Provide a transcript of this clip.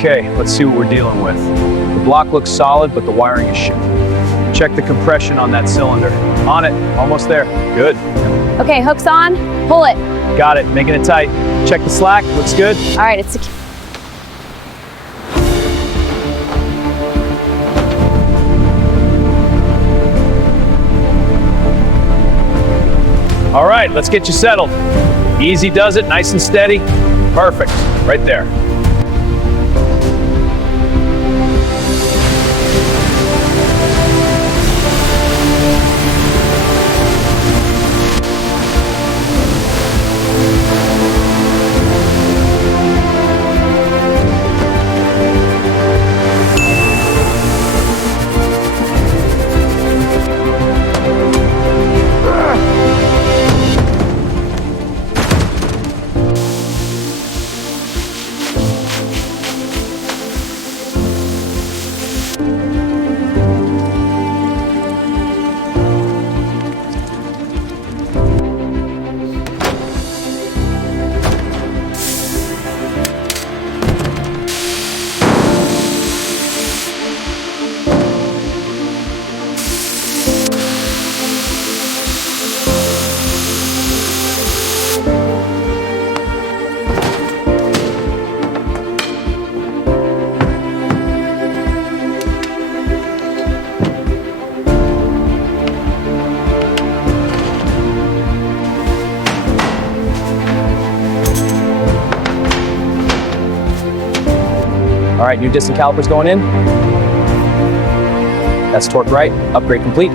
Okay, let's see what we're dealing with. The block looks solid, but the wiring is shit. Check the compression on that cylinder. On it, almost there. Good. Okay, hook's on, pull it. Got it, making it tight. Check the slack, looks good. All right, it's secure. All right, let's get you settled. Easy does it, nice and steady. Perfect, right there. All right, new disc and calipers going in. That's torque right, upgrade complete.